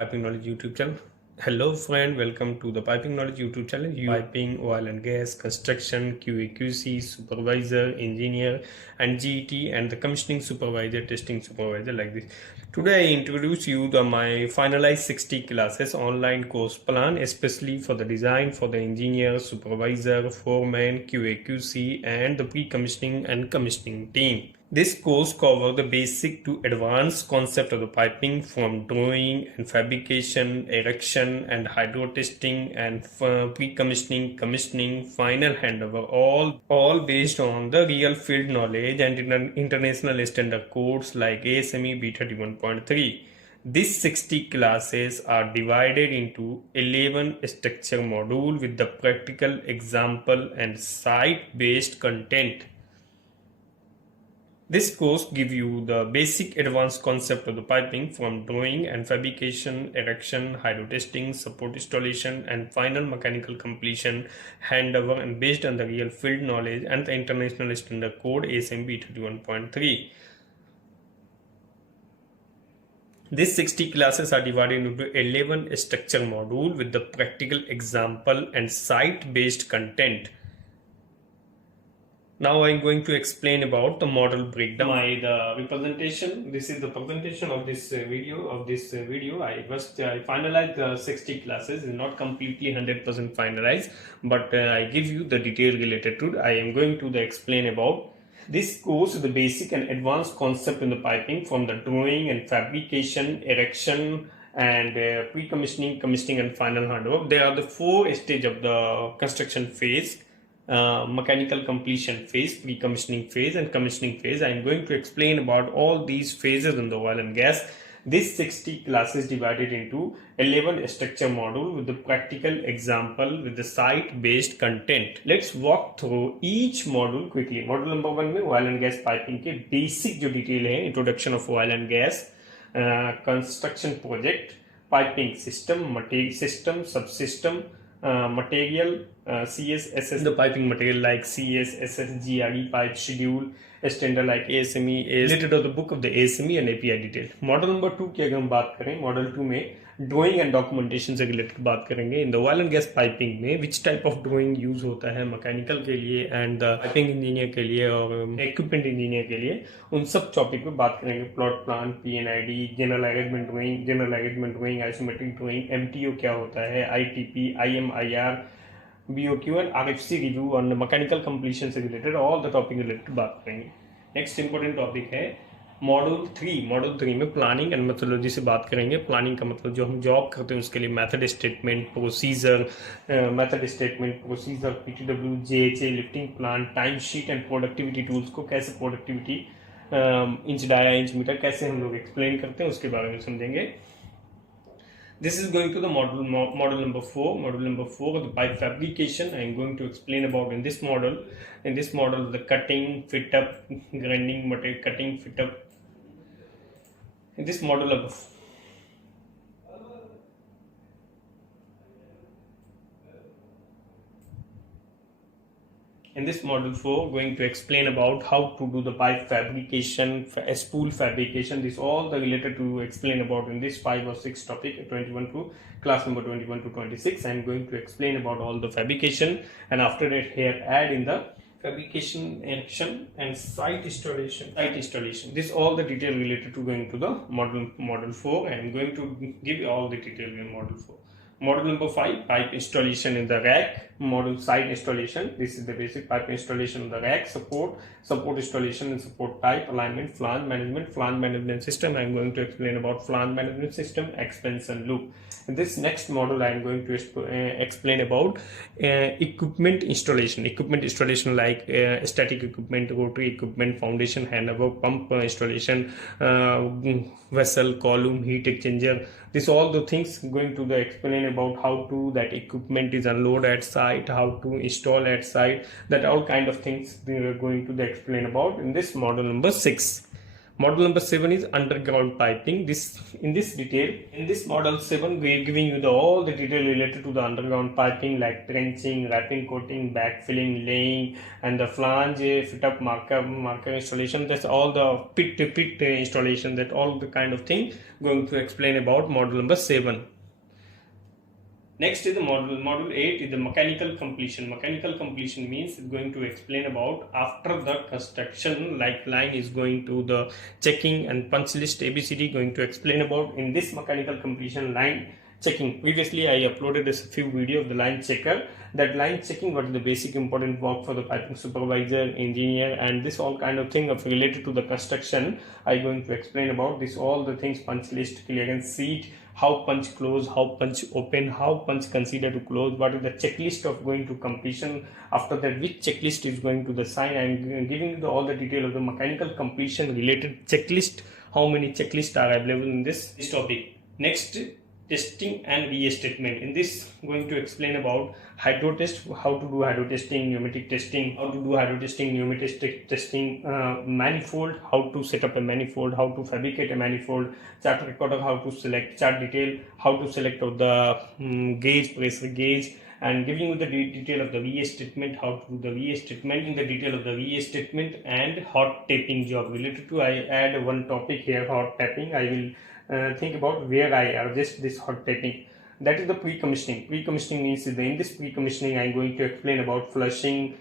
Piping Knowledge YouTube channel. Hello friend, welcome to the Piping Knowledge YouTube channel. Piping, oil and gas, construction, QA/QC, supervisor, engineer, and GET, and the commissioning supervisor, testing supervisor, like this. Today I introduce you my finalized 60 classes online course plan, especially for the design for the engineer, supervisor, foreman, QA/QC, and the pre-commissioning and commissioning team. This course covers the basic to advanced concept of the piping, from drawing and fabrication, erection and hydro testing, and pre-commissioning, commissioning, final handover, all based on the real field knowledge and international standard codes like ASME B31.3. These 60 classes are divided into 11 structure modules with the practical example and site-based content. This course gives you the basic advanced concept of the piping, from drawing and fabrication, erection, hydro testing, support installation, and final mechanical completion, handover, and based on the real field knowledge and the international standard code ASME 31.3. These 60 classes are divided into 11 structure modules with the practical example and site-based content. Now I am going to explain about the model breakdown. This is the presentation of this video. I finalized the 60 classes. It's not completely 100% finalized, but I give you the detail related to it. I am going to explain about this course, the basic and advanced concept in the piping, from the drawing and fabrication, erection, and pre-commissioning, commissioning, and final handover. There are the 4 stages of the construction phase: mechanical completion phase, pre-commissioning phase, and commissioning phase. I am going to explain about all these phases in the oil and gas. This 60 classes divided into 11 structure module with the practical example with the site-based content. Let's walk through each module quickly. Module number 1 में oil and gas piping के basic जो detail है, introduction of oil and gas, construction project, piping system, material system, subsystem, material, CSSS, the piping material like CSSS, GRE pipe schedule, standard like ASME, related of the book of the ASME and API detail. Model number 2 की अगर हम बात करें, model 2 में drawing and documentation से related बात करेंगे. In the oil and gas piping में which type of drawing use होता है मैकेनिकल के लिए एंड पाइपिंग इंजीनियर के लिए और इक्विपमेंट इंजीनियर के लिए, उन सब टॉपिक पे बात करेंगे. Plot plan, PNID, general arrangement drawing, isometric drawing, MTO क्या होता है, ITP, IMIR, BOQ and RFC review और मैकेनिकल कंप्लीशन से related all the topic related बात करेंगे. नेक्स्ट इंपॉर्टेंट टॉपिक है मॉड्यूल 3. मॉड्यूल 3 में प्लानिंग एंड मेथोडोलॉजी से बात करेंगे. प्लानिंग का मतलब जो हम जॉब करते हैं उसके लिए method statement, procedure, PTW, JHA, lifting plan, time sheet and productivity tools को कैसे productivity inch dia, inch metre कैसे हम लोग एक्सप्लेन करते हैं उसके बारे में समझेंगे. This is going to the model number 4. Model number 4 of the pipe fabrication. I am going to explain about in this model. In this model, the cutting, fit up, grinding material, cutting, fit up. In this model of In this model 4, going to explain about how to do the pipe fabrication, spool fabrication. This all the related to explain about in this 5 or 6 topic, 21 to class number 21 to 26. I am going to explain about all the fabrication, and after that here add in the fabrication, erection, and site installation. This all the detail related to going to the model 4. I am going to give all the detail in model 4. Model number 5, pipe installation in the rack. Model site installation. This is the basic pipe installation in the rack. Support installation and support type, alignment, flange management system. I am going to explain about flange management system, expansion loop. In this next model, I am going to explain about equipment installation. Equipment installation like static equipment, rotary equipment, foundation, handover, pump installation, vessel, column, heat exchanger. This all the things going to explain about how to that equipment is unload at site, how to install at site, that all kind of things we are going to explain about in this model number 6. Model number 7 is underground piping. In this model 7, we are giving you all the detail related to the underground piping, like trenching, wrapping, coating, backfilling, laying, and the flange, fit up, marker installation. That's all the pit to pit installation. That all the kind of thing going to explain about model number 7. Next is the module 8 is the mechanical completion. Mechanical completion means it's going to explain about after the construction, like line is going to the checking and punch list ABCD, going to explain about in this mechanical completion line checking. Previously I uploaded a few video of the line checker. That line checking, what is the basic important work for the piping supervisor, engineer, and this all kind of thing of related to the construction. I going to explain about this all the things: punch list, clearance sheet, how punch close, how punch open, how punch consider to close, what is the checklist of going to completion. After that, which checklist is going to the sign. I am giving you all the detail of the mechanical completion related checklist, how many checklists are available in this topic. Next, testing and restatement. In this, going to explain about hydro test, how to do hydro testing, pneumatic testing, how to do hydro testing, pneumatic testing, manifold, how to set up a manifold, how to fabricate a manifold, chart recorder, how to select chart detail, how to select of the gauge, pressure gauge, and giving you the detail of the VA statement, how to do the VA statement, in the detail of the VA statement, and hot tapping job related to. I add one topic here, hot tapping. I will think about where I adjust this hot tapping. That is the pre-commissioning. Pre-commissioning means in this pre-commissioning I am going to explain about flushing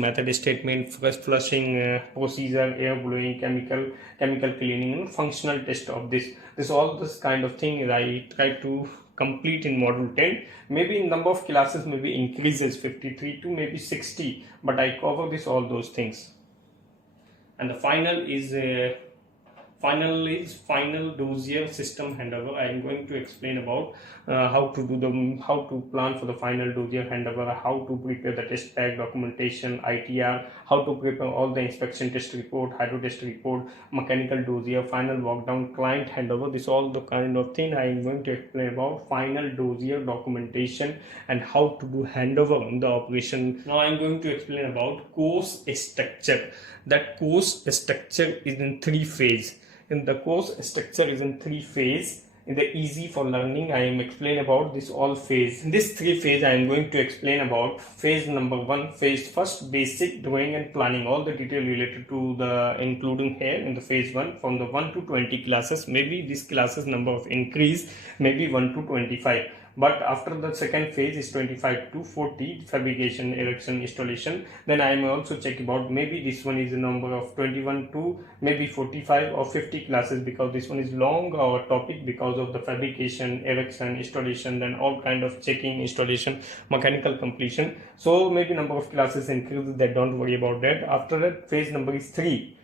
method statement, flushing procedure, air blowing, chemical cleaning, and functional test of this all this kind of thing I try to complete in module 10. Maybe in number of classes maybe increases 53 to maybe 60, but I cover this all those things. And the final dossier system handover. I am going to explain about how to plan for the final dossier handover, how to prepare the test pack, documentation, ITR, how to prepare all the inspection test report, hydro test report, mechanical dossier, final walk down, client handover. This all the kind of thing I am going to explain about final dossier documentation and how to do handover in the operation. Now I am going to explain about course structure. That course structure is in 3 phases. In the course structure is in 3 phases. In the easy for learning, I am explain about this all phase. In this 3 phase, I am going to explain about phase number 1. Phase first, basic drawing and planning. All the detail related to the including here in the phase 1 from the 1 to 20 classes. Maybe this classes number of increase, maybe 1 to 25. But after the second phase is 25 to 40, fabrication, erection, installation. Then I am also check about maybe this one is a number of 21 to maybe 45 or 50 classes, because this one is long our topic because of the fabrication, erection, installation, then all kind of checking, installation, mechanical completion. So maybe number of classes increases, that don't worry about that. After that, phase number is 3.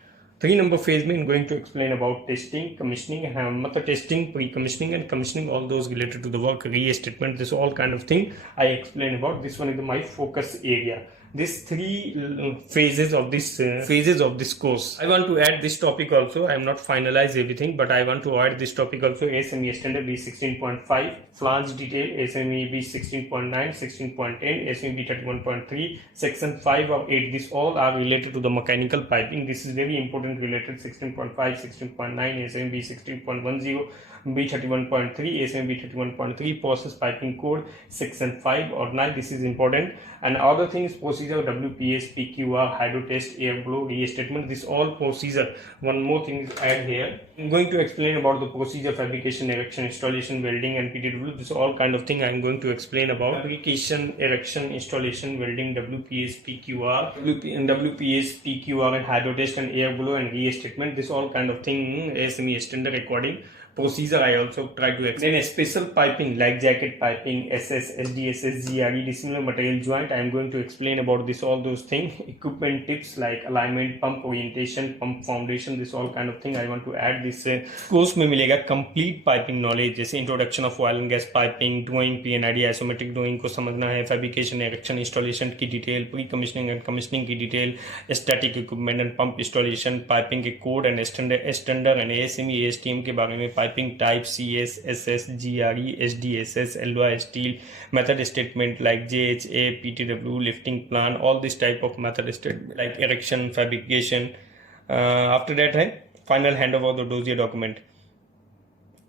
3 number phase में going to explain about testing, commissioning, मतलब testing, pre-commissioning and commissioning, all those related to the work, restatement, this all kind of thing I explain about. This one is my focus area. These 3 phases of this course. I want to add this topic also. I am not finalized everything, but I want to add this topic also. ASME standard B16.5, flange detail, ASME B16.9, 16.10, ASME B31.3, section 5 or 8. These all are related to the mechanical piping. This is very important related. 16.5, 16.9, ASME B16.10, B31.3, ASME B31.3, process piping code, section 5 or 9. This is important. And other things, procedure, WPS, PQR, hydro test, air blow, restatement. This all procedure. One more thing is add here. I'm going to explain about the procedure, fabrication, erection, installation, welding, and PTW. This all kind of thing I'm going to explain about. Fabrication, erection, installation, welding, WPS, PQR, WPS, PQR, and hydro test, and air blow, and restatement. This all kind of thing ASME standard according. Procedure I also try to explain. Then special piping like jacket piping, SS, SDSS, GRE, dissimilar material joint. I am going to explain about this all those things. Equipment tips like alignment, pump orientation, pump foundation, this all kind of thing I want to add. This course में मिलेगा complete piping knowledge, जैसे introduction of oil and gas piping, drawing, PNID, isometric drawing को समझना है, fabrication, erection, installation की detail, pre-commissioning and commissioning की detail, static equipment and pump installation, piping के code and standard and ASME, ASTM के बारे में, piping type, CS, SS, GRE, SDSS, LOI steel, method statement like JHA, PTW, lifting plan, all this type of method statement like erection, fabrication. After that है final handover of the dossier document.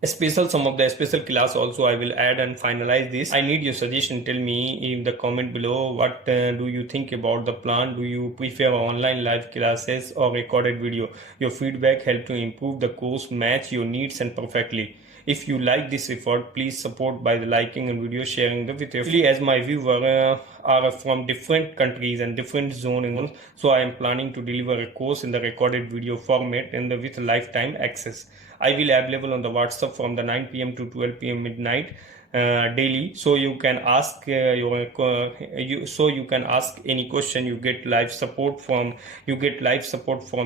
Some of the special class also I will add and finalize this. I need your suggestion. Tell me in the comment below what do you think about the plan. Do you prefer online live classes or recorded video? Your feedback help to improve the course, match your needs and perfectly. If you like this effort, please support by the liking and video sharing the with your family. As my viewer are from different countries and different zones, so I am planning to deliver a course in the recorded video format and with lifetime access. I will available on the WhatsApp from the 9 p.m. to 12 p.m. midnight daily. So you can ask you can ask any question. You get live support from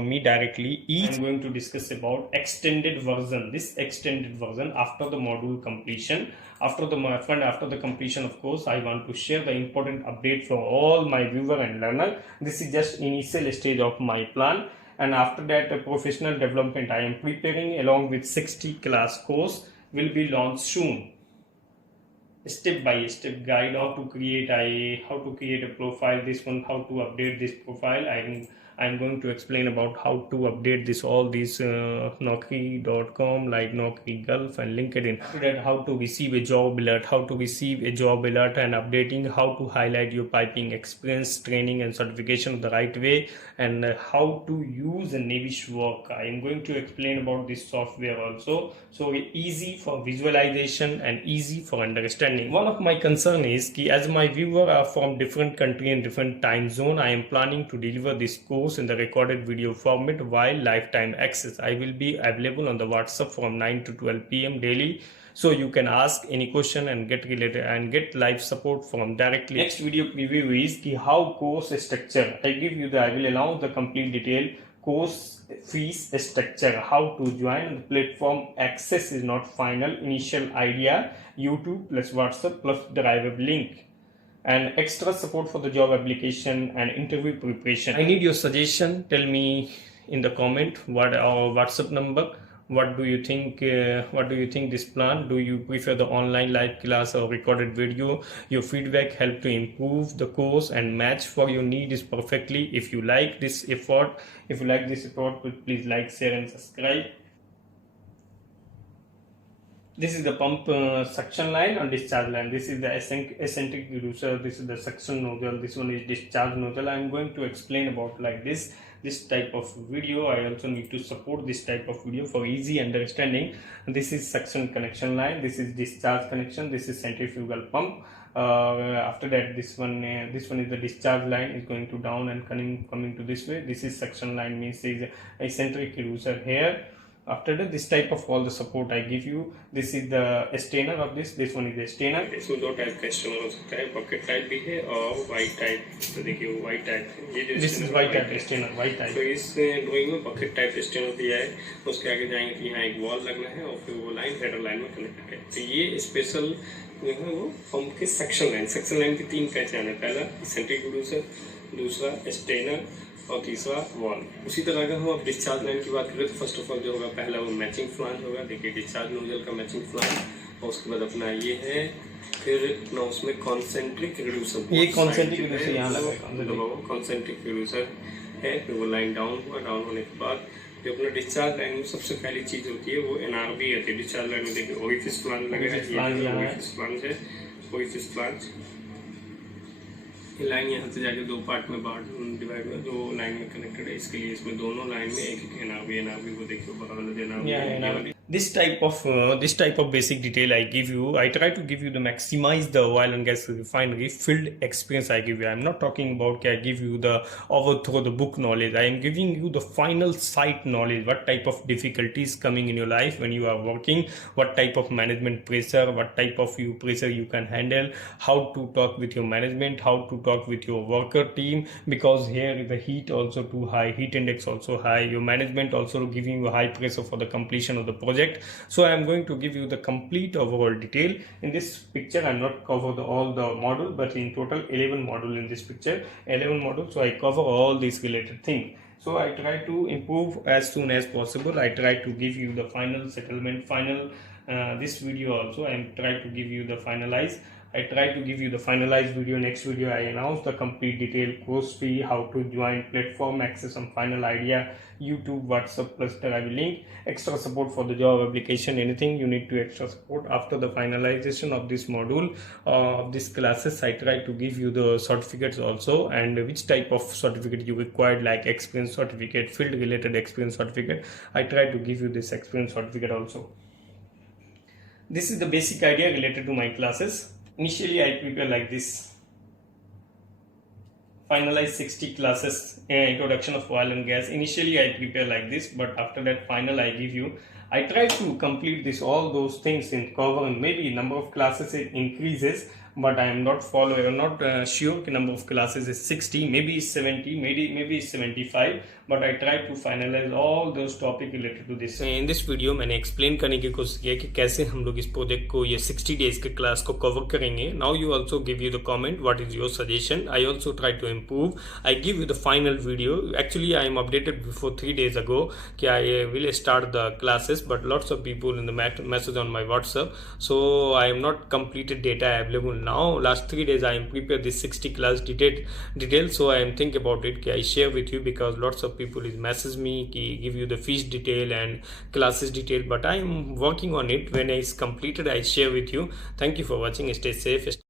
me directly. I'm going to discuss about extended version. This extended version after the module completion. After the completion of course, I want to share the important update for all my viewer and learner. This is just initial stage of my plan. And after that, a professional development I am preparing along with 60 class course will be launched soon. Step by step guide how to create a profile. This one, how to update this profile. I'm going to explain about how to update this all these Naukri.com like Naukri Gulf and LinkedIn. After that, how to receive a job alert, and updating, how to highlight your piping experience, training and certification the right way, and how to use a Navisworks. I am going to explain about this software also, so easy for visualization and easy for understanding. One of my concern is that as my viewer are from different country and different time zone, I am planning to deliver this course in the recorded video format while lifetime access. I will be available on the WhatsApp from 9 to 12 p.m. daily. So you can ask any question and get live support from directly. Next video preview is how course structure. I will announce the complete detail course fees structure, how to join the platform. Access is not final. Initial idea, YouTube plus WhatsApp plus Drive link, and extra support for the job application and interview preparation. I need your suggestion. Tell me in the comment what our WhatsApp number. What do you think this plan? Do you prefer the online live class or recorded video? Your feedback help to improve the course and match for your needs perfectly. If you like this effort, please like, share and subscribe. This is the pump suction line and discharge line. This is the eccentric reducer. This is the suction nozzle. This one is discharge nozzle. I am going to explain about like this type of video. I also need to support this type of video for easy understanding. This is suction connection line. This is discharge connection. This is centrifugal pump. After that, this one is the discharge line is going to down and coming to this way. This is suction line, means is eccentric reducer here. After that, this type of all the support I give you. This is the strainer of this one is the strainer. इसमें दो type का strainer हो सकता है, bucket type भी है और white type. तो देखिए वो white type है. ये जो this is white type strainer, white type. तो इस ड्राइंग में bucket type strainer दिया है. उसके आगे जाएंगे तो यहाँ एक wall लगना है और फिर वो लाइन हेडर लाइन में कनेक्ट है. तो ये स्पेशल जो है वो पंप के सेक्शन लाइन की 3 पहचान है. पहला सेंट्रिक रिड्यूसर, दूसरा स्ट्रेनर और तीसरा वॉल. उसी तरह अगर हम अब डिस्चार्ज लाइन की बात करें तो फर्स्ट ऑफ ऑल जो होगा पहला वो मैचिंग फ्लांज होगा. देखिए डिस्चार्ज नोजल का मैचिंग फ्लांज, और उसके बाद अपना ये है, फिर अपना उसमें कॉन्सेंट्रिक रिड्यूसर. ये कॉन्सेंट्रिक रिड्यूसर यहाँ लगा कॉन्सेंट्रिक रिड्यूसर है. फिर वो लाइन डाउन हुआ. डाउन होने के बाद जो अपना डिस्चार्ज लाइन में सबसे पहली चीज होती है वो एनआरबी आती है. डिस्चार्ज लाइन में देखिए ओरिफिस फ्लांज लगा है. ओरिफिस फ्लांज है, ओरिफिस फ्लांज. ये लाइन यहाँ से जाके 2 पार्ट में डिवाइड में 2 लाइन में कनेक्टेड है. इसके लिए इसमें दोनों लाइन में एक एनआरबी को देखिए बराबर देना. This type of basic detail I give you. I try to give you the maximize the oil and gas refinery field experience I give you. I am not talking about I give you the overthrow the book knowledge. I am giving you the final site knowledge. What type of difficulties coming in your life when you are working? What type of management pressure? What type of pressure you can handle? How to talk with your management? How to talk with your worker team? Because here the heat also too high. Heat index also high. Your management also giving you high pressure for the completion of the project. So I am going to give you the complete overall detail in this picture. I am not cover all the model, but in total 11 model in this picture, 11 model. So I cover all these related things. So I try to improve as soon as possible. I try to give you the final settlement, final this video also. I am trying to give you the finalized. I try to give you the finalized video. Next video I announce the complete detailed course fee, how to join platform, access some final idea, YouTube, WhatsApp plus Drive link, extra support for the job application, anything you need to extra support. After the finalization of this module of these classes, I try to give you the certificates also, and which type of certificate you required, like experience certificate, field related experience certificate. I try to give you this experience certificate also. This is the basic idea related to my classes. Initially I prepare like this: finalize 60 classes, introduction of oil and gas. Initially I prepare like this, but after that final I give you. I try to complete this all those things in cover, and maybe number of classes it increases, but I am not following. I'm not sure the number of classes is 60, maybe 70, maybe 75, but I try to finalize all those topic related to this. In this video मैंने explain करने की कोशिश की है कि कैसे हम लोग इस प्रोजेक्ट को, ये 60 days के क्लास को कवर करेंगे. Now you also give you the comment what is your suggestion. I also try to improve. I give you the final video. Actually I am updated before 3 days ago कि I will start the classes, but lots of people in the message on my WhatsApp, so I am not completed data available now. Last 3 days I am prepared this 60 class detail, so I am think about it कि I share with you, because lots of people is message me कि give you the fees detail and classes detail, but I am working on it. When it's completed I share with you. Thank you for watching. Stay safe.